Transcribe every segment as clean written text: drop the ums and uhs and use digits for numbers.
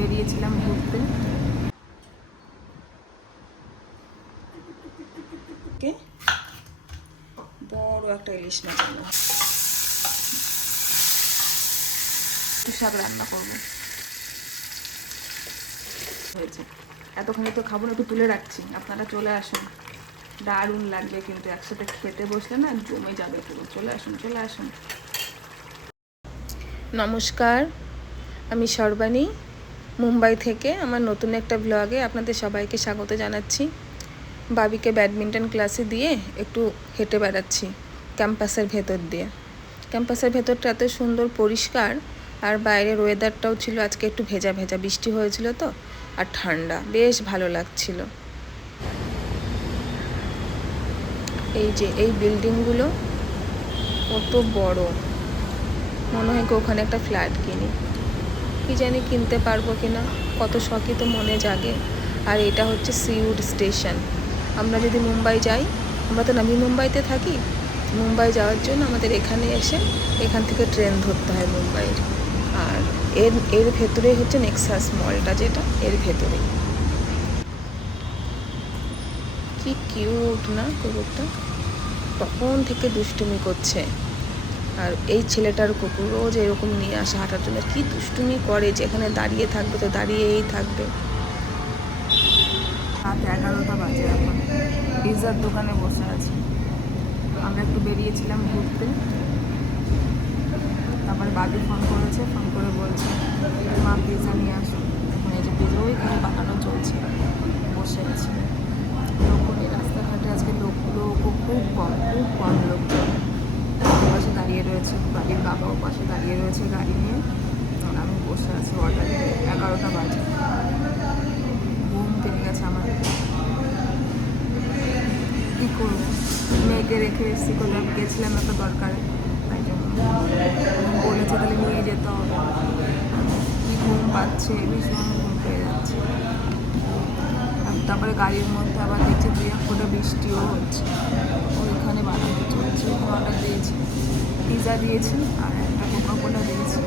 বেরিয়েছিলাম ঘুরতে। বড় একটা ইলিশ মাছ শাক রান্না করবো হয়েছে। এতখানি তো খাবো না, একটু তুলে রাখছি, আপনারা চলে আসুন, দারুণ লাগবে কিন্তু একসাথে খেতে বসলে না জমে যাবে পুরো। চলে আসুন চলে আসুন। নমস্কার, আমি সর্বাণী, মুম্বাই থেকে আমার নতুন একটা ব্লগে আপনাদের সবাইকে স্বাগত জানাচ্ছি। বাবিকে ব্যাডমিন্টন ক্লাসে দিয়ে একটু হেঁটে বেড়াচ্ছি ক্যাম্পাসের ভেতর দিয়ে। ক্যাম্পাসের ভেতরটা এত সুন্দর পরিষ্কার, আর বাইরের ওয়েদারটাও ছিল আজকে একটু ভেজা ভেজা, বৃষ্টি হয়েছিল তো, আর ঠান্ডা, বেশ ভালো লাগছিল। এই যে এই বিল্ডিংগুলো কত বড়, মনে হয় ওখানে একটা ফ্ল্যাট কিনি, কি জানি কিনতে পারবো কিনা, কত শখই তো মনে জাগে। আর এটা হচ্ছে সিউড স্টেশন। আমরা যদি মুম্বাই যাই, আমরা তো নবী মুম্বাইতে থাকি, মুম্বাই যাওয়ার জন্য আমাদের এখানে এসে এখান থেকে ট্রেন ধরতে হয় মুম্বাইয়ের। আর এর ভেতরেই হচ্ছে নেক্সাস মলটা, যেটা এর ভেতরেই। কি কিউট না কুকুরটা, তখন থেকে দুষ্টুমি করছে। আর এই ছেলেটার কুকুর রোজ এরকম নিয়ে আসে হাঁটার জন্য, কি দুষ্টুমি করে, যেখানে দাঁড়িয়ে থাকবে তো দাঁড়িয়েই থাকবে। রাত 11টা বাজে, এখন পিৎজার দোকানে বসে আছি। আমরা একটু বেরিয়েছিলাম ঘুরতে, তারপরে বাবি ফোন করেছে, ফোন করে বলছে মা পিৎজা নিয়ে আসো। এখন এই যে পিৎজা ওইখানে বানানো চলছে, বসে আছি। লোক এই রাস্তাঘাটে আজকে লোকগুলো খুব কম লোক পাশে দাঁড়িয়ে রয়েছে, বাড়ির বাবাও পাশে দাঁড়িয়ে রয়েছে গাড়ি নিয়ে, আর আমি বসে আছি অর্ডার। 11টা বাজে, ঘুম পেয়ে গেছে আমার, কী করবো, মেয়েকে রেখে এসেছি, কোথাও গেছিলাম একটা দরকারে, তাই জন্য বলেছে তাহলে নিয়ে যেতে হবে। কি ঘুম পাচ্ছে, ভীষণ ঘুম পেয়ে যাচ্ছে। আর তারপরে গাড়ির মধ্যে আবার দেখছি 2-1 ফোঁটা বৃষ্টিও হচ্ছে। ওইখানে বানানো চলছে, অর্ডার দিয়েছি, পিৎজা দিয়েছি আর একটা কোকা-কোলা দিয়েছি,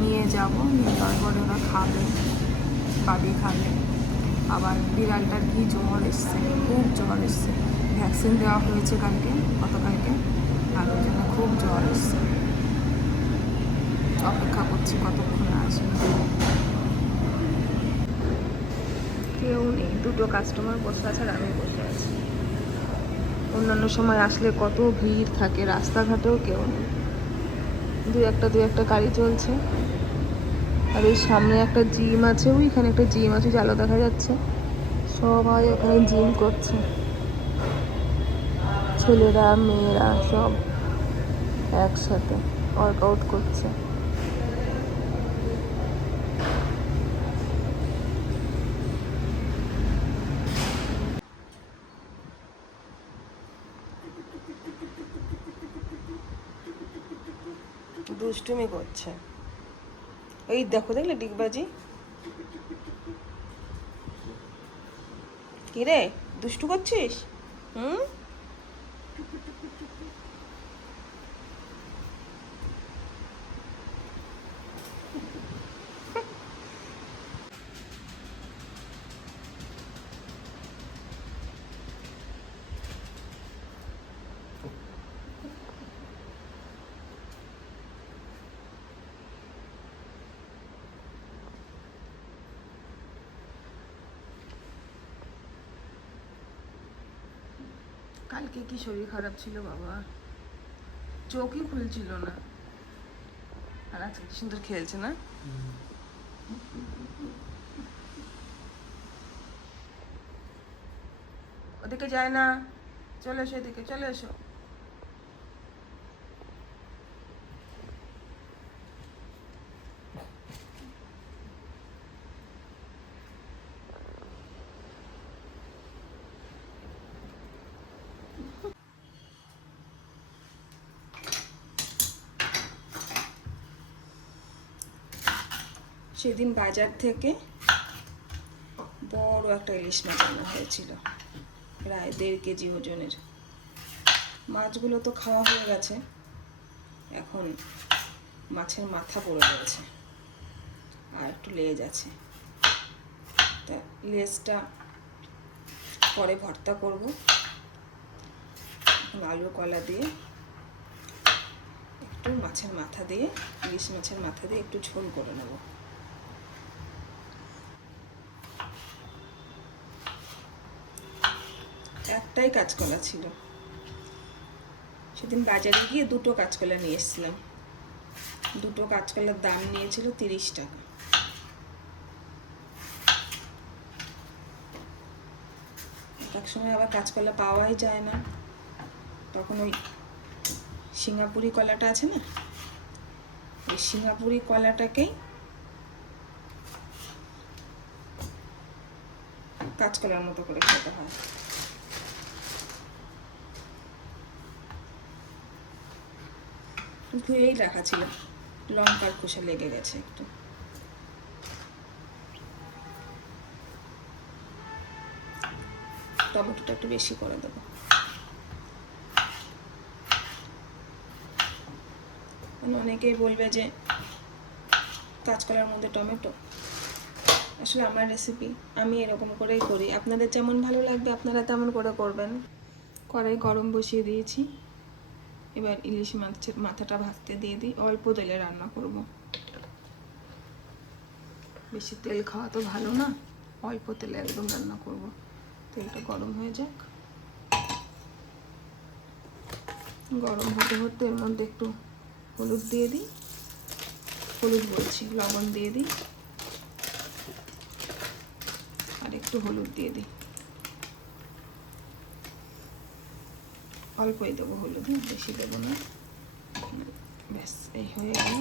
নিয়ে যাবো, নিয়ে যাওয়ার পরে ওরা খাবে, বাবি খাবে। আবার বিড়ালটার কি জ্বর এসছে, খুব জ্বর এসছে, ভ্যাকসিন দেওয়া হয়েছে গতকালকে, আর ওই জন্য খুব জ্বর এসছে। অপেক্ষা করছি কতক্ষণে আসে। কেউ নেই, 2টো কাস্টমার বসে আছে আর আমি বসে আছি। অন্যান্য সময় আসলে কত ভিড় থাকে, রাস্তাঘাটেও কেউ নেই, দু একটা গাড়ি চলছে। আর ওই সামনে একটা জিম আছে, ওইখানে একটা জিম আছে, আলো দেখা যাচ্ছে, সবাই ওখানে জিম করছে, ছেলেরা মেয়েরা সব একসাথে ওয়ার্কআউট করছে। দুষ্টুমি করছে, ওই দেখলে ডিগবাজি। কি রে, দুষ্টু করছিস? হুম, কালকে কি শরীর খারাপ ছিল বাবা, চোখই খুলছিল না। আর আজকে কি সুন্দর খেলছে না। ওদিকে যায় না, চলে এসো, এদিকে চলে এসো। সেদিন বাজার থেকে বড় একটা ইলিশ মাছ আনা হয়েছিল, প্রায় 1.5 কেজি ওজনের। মাছগুলো তো খাওয়া হয়ে গেছে, এখন মাছের মাথা পড়ে রয়েছে আর একটু লেজ আছে। তা লেজটা পরে ভর্তা করব। আলু কলা দিয়ে একটু মাছের মাথা দিয়ে, ইলিশ মাছের মাথা দিয়ে একটু ঝোল করে নেব। একটাই কাঁচকলা ছিল, সেদিন বাজারে গিয়ে 2টো কাঁচকলা নিয়ে এসেছিলাম। 2টো কাঁচকলার দাম নিয়েছিল 30 টাকা। এক সময় আবার কাঁচকলা পাওয়াই যায় না, তখন ওই সিঙ্গাপুরি কলাটা আছে না, ওই সিঙ্গাপুরি কলাটাকেই কাঁচকলার মতো করে খেতে হয়। ধুয়েই রাখা ছিল, লঙ্কার খোসা লেগে গেছে একটু। টমেটোটা একটু বেশি করে দেবো। অনেকেই বলবে যে কাঁচকলার মধ্যে টমেটো, আসলে আমার রেসিপি, আমি এরকম করেই করি। আপনাদের যেমন ভালো লাগবে আপনারা তেমন করে করবেন। কড়াই গরম বসিয়ে দিয়েছি, এবার ইলিশ মাছের মাথাটা ভাজতে দিয়ে দিই। অল্প তেলে রান্না করব, বেশি তেল খাওয়া তো ভালো না, অল্প তেলে একদম রান্না করব। তেলটা গরম হয়ে যাক, গরম হতে হতে এর মধ্যে একটু হলুদ দিয়ে দিই, হলুদ বলছি, লবণ দিয়ে দিই, আর একটু হলুদ দিয়ে দিই, অল্পই দেবো হলুদ, বেশি দেবো না। ব্যাস, এই হয়ে গেল।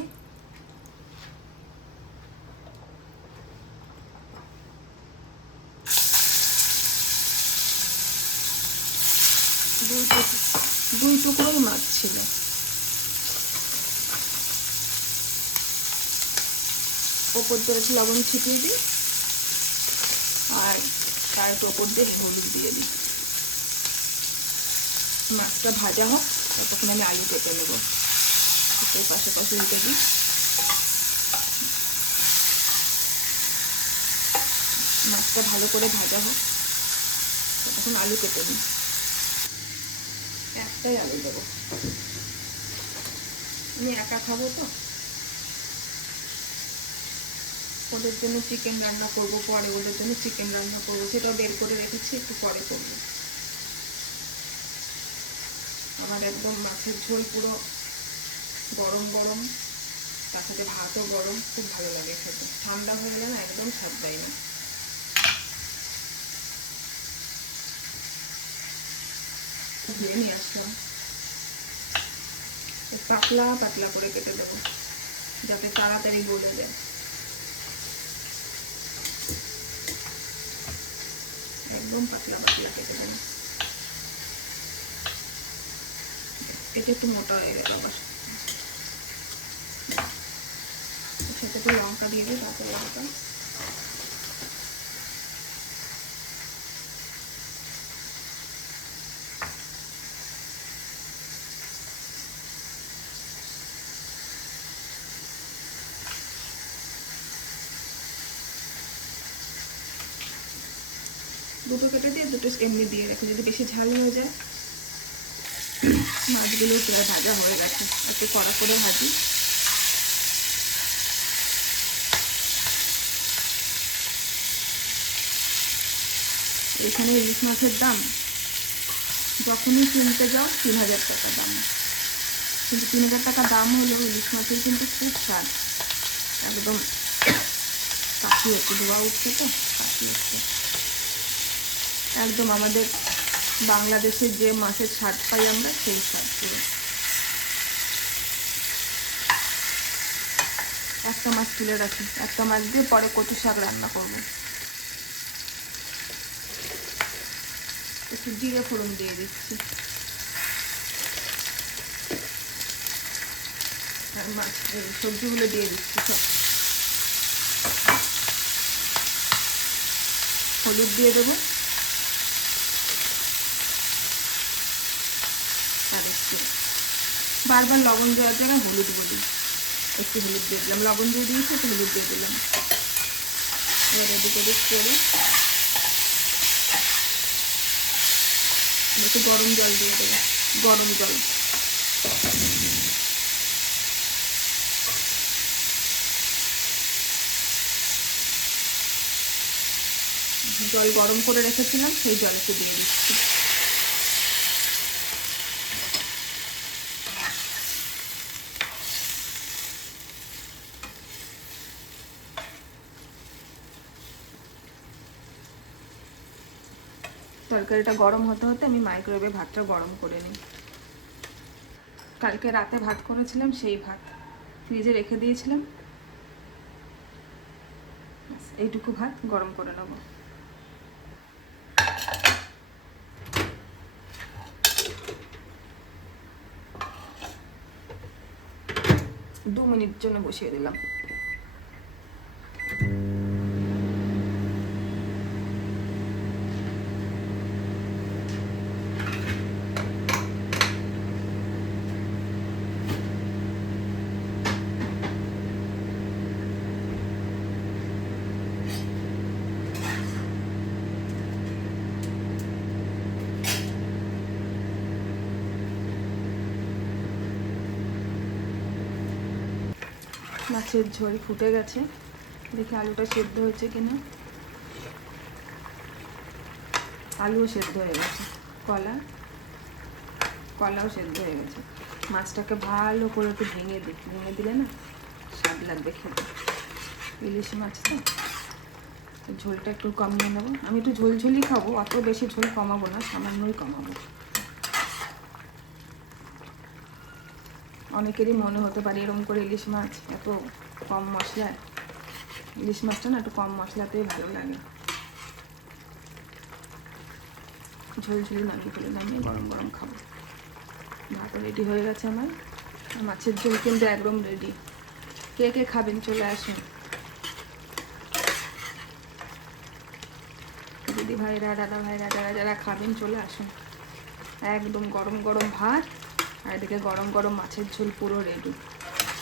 দুই টুকরোই মাছ ছিল। ওপর দিয়ে লবণ ছিটিয়ে দিই, আর তার ওপর দিয়ে হলুদ দিয়ে দিই। মাছটা ভাজা হোক, তখন আমি আলু কেটে নেবো। পাশাপাশি উল্টে দিই। মাছটা ভালো করে ভাজা হোক, তখন আলু কেটে দিই। একটাই আলু দেবো, আমি একা খাবো তো। ওদের জন্য চিকেন রান্না করবো পরে, ওদের জন্য চিকেন রান্না করবো, সেটাও বের করে রেখেছি, একটু পরে করবো। আমার একদম মাছের ঝোল পুরো গরম গরম, তার সাথে ভাতও গরম, খুব ভালো লাগে খেতে। ঠান্ডা হয়ে গেলে না একদম স্বাদ দেয় না। ধুয়ে নিয়ে আসলাম, পাতলা পাতলা করে কেটে দেবো যাতে তাড়াতাড়ি গলে যায়। একদম পাতলা পাতলা কেটে দেবো। এটা একটু মোটা হয়ে গেল আবার, সেটা একটু লঙ্কা দিয়ে দিই, কাঁচা লঙ্কা। দুটো কেটে দিয়ে দুটো এমনি দিয়ে রাখি, যদি বেশি ঝাল হয়ে যায়। মাছগুলো প্রায় ভাজা হয়ে গেছে, একটু কড়া করে ভাজি। এখানে ইলিশ মাছের দাম যখনই কিনতে যাও 3000 টাকা দাম, কিন্তু 3000 টাকা দাম হলেও ইলিশ মাছের কিন্তু খুব স্বাদ। একদম কাশি হচ্ছে, ধোয়া উঠছে তো, কাশি হচ্ছে। একদম আমাদের বাংলাদেশের যে মাছের স্বাদ পাই আমরা, সেই স্বাদ পুরো। একটা মাছ তুলে রাখি, একটা মাছ দিয়ে পরে কচু শাক রান্না করবো। একটু জিরে ফোড়ন দিয়ে দিচ্ছি, আর মাছ সবজিগুলো দিয়ে দিচ্ছি সব। হলুদ দিয়ে দেবো, আর একটু বারবার লবণ দেওয়ার জায়গায় হলুদ বলি, একটু হলুদ দিয়ে দিলাম। লবণ দিয়ে দিয়েছি, একটু হলুদ দিয়ে দিলাম। এবার এদিক ওদিক করে একটু গরম জল দিয়ে দেবো, গরম জল। জল গরম করে রেখেছিলাম, সেই জল একটু দিয়ে দিচ্ছি। তরকারিটা গরম হতে হতে আমি মাইক্রোওয়েভে ভাতটা গরম করে নিই। কালকে রাতে ভাত করেছিলাম, সেই ভাত ফ্রিজে রেখে দিয়েছিলাম, এইটুকু ভাত গরম করে নেব। 2 মিনিট জন্য বসিয়ে দিলাম। মাছের ঝোল ফুটে গেছে, দেখি আলুটা সেদ্ধ হয়েছে কিনা। আলুও সেদ্ধ হয়ে গেছে, কলাও সেদ্ধ হয়ে গেছে। মাছটাকে ভালো করে একটু ভেঙে দিলে না স্বাদ লাগবে খেতে। ইলিশ মাছ তো ঝোলটা একটু কমিয়ে নেবো। আমি একটু ঝোলঝোলই খাবো, অত বেশি ঝোল কমাবো না, সামান্যই কমাবো। অনেকেরই মনে হতে পারে এরকম করে ইলিশ মাছ এত কম মশলায়, ইলিশ মাছটা না একটু কম মশলাতেই ভালো লাগে। ঝোলঝুলি নামিয়ে গরম গরম খাবো। ভাতও রেডি হয়ে গেছে আমার, মাছের ঝোল কিন্তু একদম রেডি। কে কে খাবেন চলে আসুন, দিদি ভাইরা দাদা ভাইরা যারা যারা খাবেন চলে আসুন। একদম গরম গরম ভাত আর এদিকে গরম গরম মাছের ঝোল পুরো রেডি।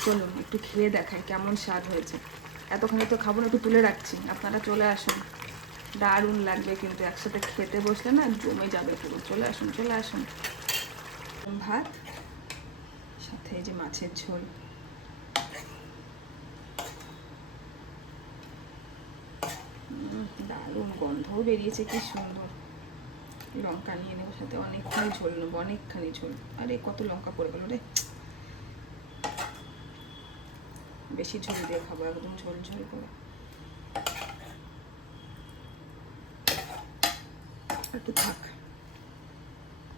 চলুন একটু খেয়ে দেখাই কেমন স্বাদ হয়েছে। এতক্ষণে তো খাবো না, একটু তুলে রাখছি, আপনারা চলে আসুন। দারুণ লাগবে কিন্তু, একসাথে খেতে বসলে না জমে যাবে পুরো। চলে আসুন চলে আসুন। ভাত সাথে এই যে মাছের ঝোল, দারুণ গন্ধও বেরিয়েছে, কি সুন্দর। লঙ্কা নিয়ে নেবো সাথে, অনেকখানি ঝোল নেবো, অনেকখানি ঝোল। আরে কত লঙ্কা পড়ে গেল রে, বেশি ঝোল দিয়ে খাবো, একদম ঝোল ঝোল করে। একটু থাক।